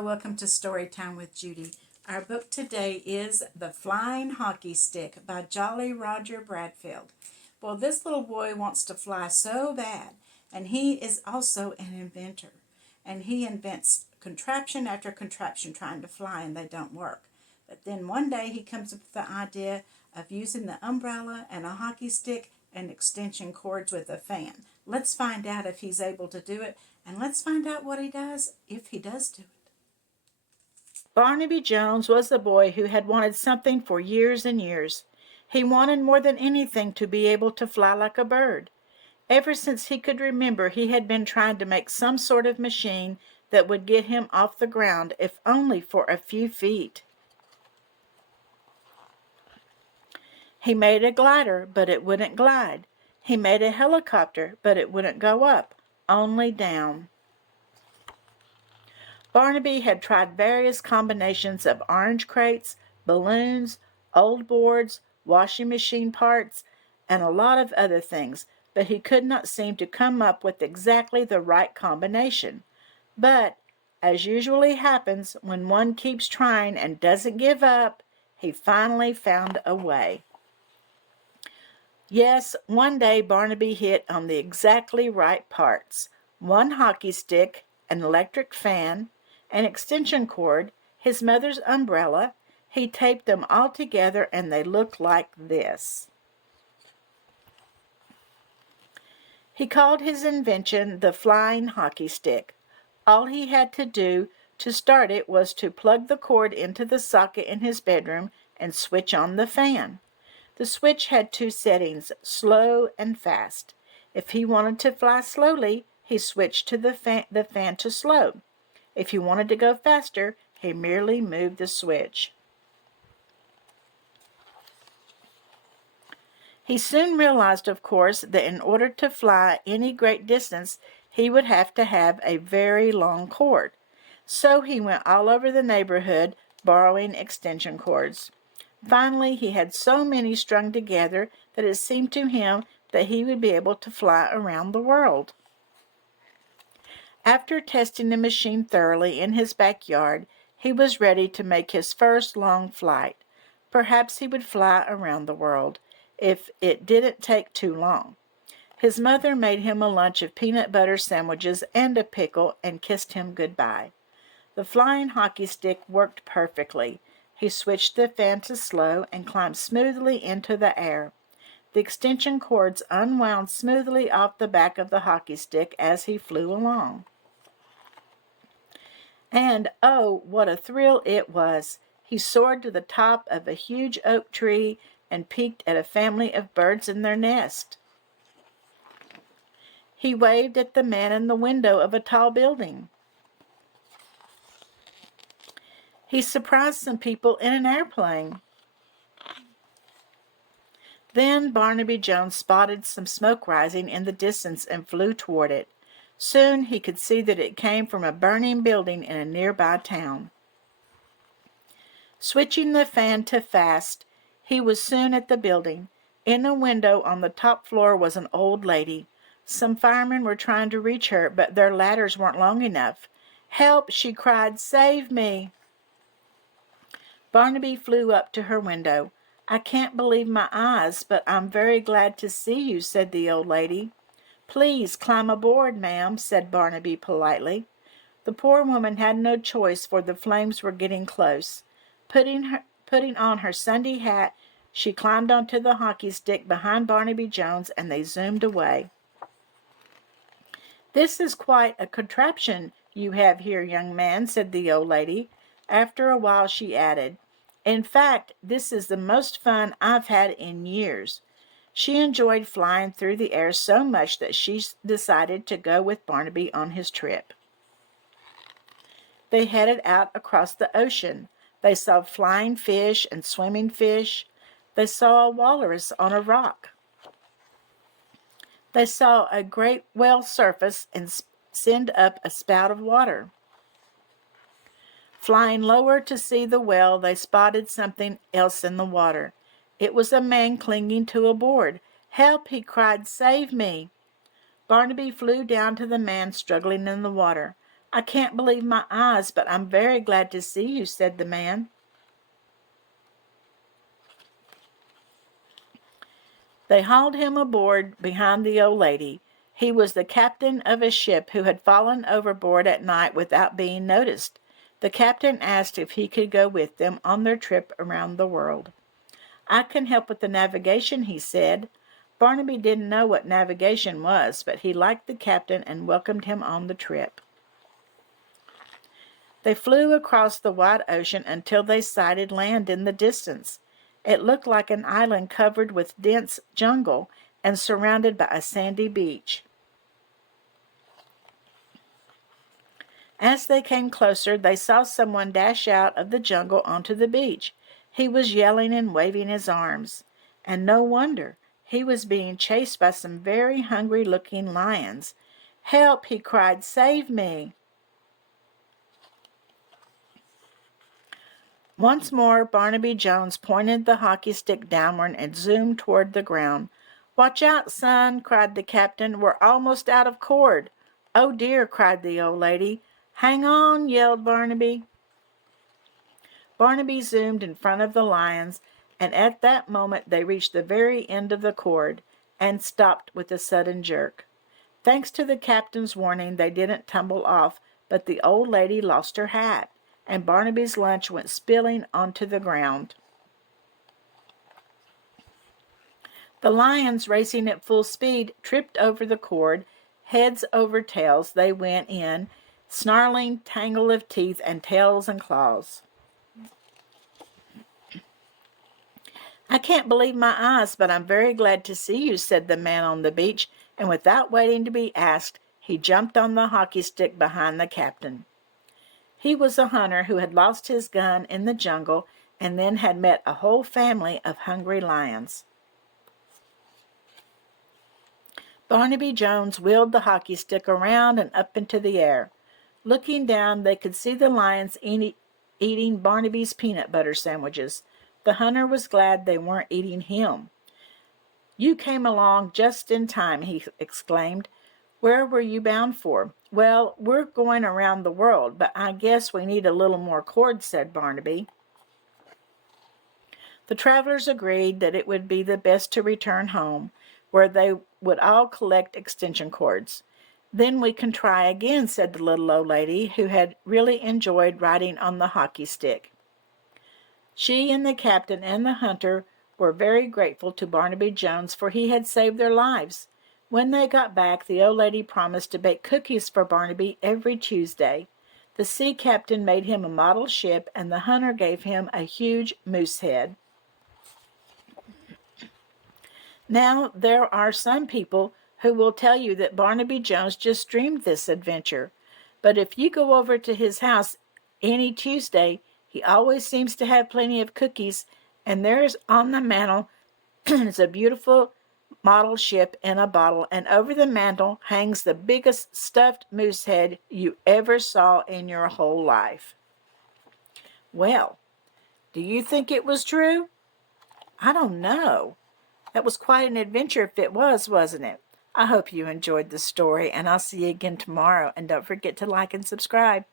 Hello, welcome to Storytime with Judy. Our book today is The Flying Hockey Stick by Jolly Roger Bradfield. Well, this little boy wants to fly so bad, and he is also an inventor. And he invents contraption after contraption trying to fly, and they don't work. But then one day he comes up with the idea of using the umbrella and a hockey stick and extension cords with a fan. Let's find out if he's able to do it, and let's find out what he does if he does do it. Barnaby Jones was the boy who had wanted something for years and years. He wanted more than anything to be able to fly like a bird. Ever since he could remember, he had been trying to make some sort of machine that would get him off the ground, if only for a few feet. He made a glider, but it wouldn't glide. He made a helicopter, but it wouldn't go up, only down. Barnaby had tried various combinations of orange crates, balloons, old boards, washing machine parts, and a lot of other things, but he could not seem to come up with exactly the right combination. But, as usually happens when one keeps trying and doesn't give up, he finally found a way. Yes, one day Barnaby hit on the exactly right parts: one hockey stick, an electric fan, an extension cord, his mother's umbrella. He taped them all together and they looked like this. He called his invention the flying hockey stick. All he had to do to start it was to plug the cord into the socket in his bedroom and switch on the fan. The switch had two settings, slow and fast. If he wanted to fly slowly, he switched to the fan to slow. If he wanted to go faster, he merely moved the switch. He soon realized, of course, that in order to fly any great distance, he would have to have a very long cord. So he went all over the neighborhood borrowing extension cords. Finally, he had so many strung together that it seemed to him that he would be able to fly around the world. After testing the machine thoroughly in his backyard, he was ready to make his first long flight. Perhaps he would fly around the world, if it didn't take too long. His mother made him a lunch of peanut butter sandwiches and a pickle and kissed him goodbye. The flying hockey stick worked perfectly. He switched the fan to slow and climbed smoothly into the air. The extension cords unwound smoothly off the back of the hockey stick as he flew along. And oh, what a thrill it was! He soared to the top of a huge oak tree and peeked at a family of birds in their nest. He waved at the man in the window of a tall building. He surprised some people in an airplane. Then Barnaby Jones spotted some smoke rising in the distance and flew toward it. Soon he could see that it came from a burning building in a nearby town. Switching the fan to fast, he was soon at the building. In a window on the top floor was an old lady. Some firemen were trying to reach her, but their ladders weren't long enough. "Help!" she cried. "Save me!" Barnaby flew up to her window. "I can't believe my eyes, but I'm very glad to see you," said the old lady. "Please climb aboard, ma'am," said Barnaby politely. The poor woman had no choice, for the flames were getting close. Putting on her Sunday hat, she climbed onto the hockey stick behind Barnaby Jones, and they zoomed away. "This is quite a contraption you have here, young man," said the old lady. After a while she added, "In fact, this is the most fun I've had in years." She enjoyed flying through the air so much that she decided to go with Barnaby on his trip. They headed out across the ocean. They saw flying fish and swimming fish. They saw a walrus on a rock. They saw a great whale surface and send up a spout of water. Flying lower to see the whale, they spotted something else in the water. It was a man clinging to a board. "Help!" he cried. "Save me!" Barnaby flew down to the man struggling in the water. "I can't believe my eyes, but I'm very glad to see you," said the man. They hauled him aboard behind the old lady. He was the captain of a ship who had fallen overboard at night without being noticed. The captain asked if he could go with them on their trip around the world. "I can help with the navigation," he said. Barnaby didn't know what navigation was, but he liked the captain and welcomed him on the trip. They flew across the wide ocean until they sighted land in the distance. It looked like an island covered with dense jungle and surrounded by a sandy beach. As they came closer, they saw someone dash out of the jungle onto the beach. He was yelling and waving his arms. And no wonder. He was being chased by some very hungry-looking lions. "Help!" he cried. "Save me!" Once more, Barnaby Jones pointed the hockey stick downward and zoomed toward the ground. "Watch out, son!" cried the captain. "We're almost out of cord." "Oh, dear!" cried the old lady. "Hang on!" yelled Barnaby. Barnaby zoomed in front of the lions, and at that moment they reached the very end of the cord and stopped with a sudden jerk. Thanks to the captain's warning, they didn't tumble off, but the old lady lost her hat, and Barnaby's lunch went spilling onto the ground. The lions, racing at full speed, tripped over the cord. Heads over tails they went in, snarling tangle of teeth and tails and claws. "I can't believe my eyes, but I'm very glad to see you," said the man on the beach, and without waiting to be asked, he jumped on the hockey stick behind the captain. He was a hunter who had lost his gun in the jungle and then had met a whole family of hungry lions. Barnaby Jones wheeled the hockey stick around and up into the air. Looking down, they could see the lions eating Barnaby's peanut butter sandwiches. The hunter was glad they weren't eating him. "You came along just in time," he exclaimed. "Where were you bound for?" "Well, we're going around the world, but I guess we need a little more cord," said Barnaby. The travelers agreed that it would be the best to return home, where they would all collect extension cords. "Then we can try again," said the little old lady, who had really enjoyed riding on the hockey stick. She and the captain and the hunter were very grateful to Barnaby Jones, for he had saved their lives. When they got back, the old lady promised to bake cookies for Barnaby every Tuesday. The sea captain made him a model ship, and the hunter gave him a huge moose head. Now, there are some people who will tell you that Barnaby Jones just dreamed this adventure. But if you go over to his house any Tuesday, he always seems to have plenty of cookies, and there's on the mantel is a beautiful model ship in a bottle, and over the mantel hangs the biggest stuffed moose head you ever saw in your whole life. Well, do you think it was true? I don't know. That was quite an adventure if it was, wasn't it? I hope you enjoyed the story, and I'll see you again tomorrow. And don't forget to like and subscribe.